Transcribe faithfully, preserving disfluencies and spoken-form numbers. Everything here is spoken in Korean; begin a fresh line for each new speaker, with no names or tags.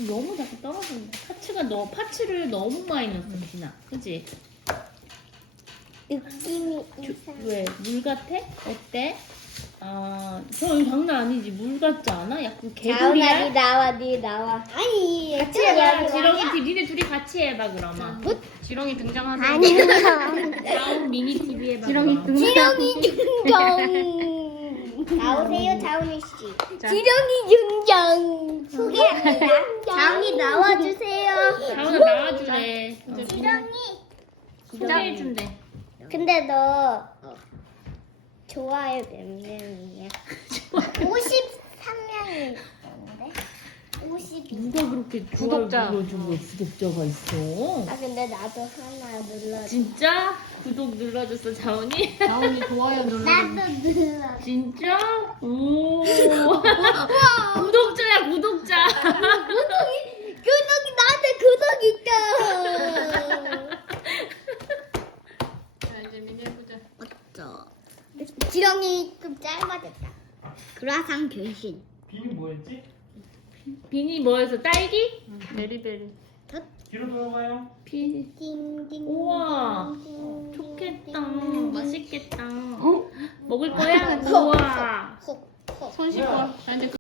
너무 자꾸 떨어진다. 파츠가 너 파츠를 너무 많이 넣었어, 진아. 그치?
느낌이
주-
이상해.
왜? 물 같아? 어때? 아, 저 이거 장난 아니지. 물 같지 않아? 약간
자훈아, 니
개구리야?
나와, 니 나와. 아니,
같이 해봐. 지렁이 팀, 니네 둘이 같이 해봐, 그러면.
뭐?
지렁이 등장하세요.
아니요.
다음 미니 티비 해봐.
지렁이
그럼.
지렁이 등장. 나오세요, 자훈이 씨.
자.
지렁이 등장. 소개합니다. 자훈이 나와주세요.
다운아 나와주래. 어.
지렁이.
소개해준대.
근데 너 좋아요 몇 명이야? 오십삼 명이 있는데? 오십이.
누가 그렇게
구독자.
좋아요 눌러주고 구독자가 있어?
아 근데 나도 하나 눌러.
진짜? 구독 눌러줬어, 자원이?
다운이 좋아요 눌러.
나도 눌러.
진짜? 오. 구독자야, 구독자.
구독이 구독이 나한테 구독 있다.
자 이제 미니 해보자.
어쩌? 지렁이 좀 짧아졌다. 그라상 변신.
비니 뭐였지?
비니 뭐였어? 딸기?
베리베리.
뒤로 돌아가요.
비.
띵띵.
우와.
띵띵,
좋겠다.
띵띵.
맛있겠다. 먹을 거야? 우와.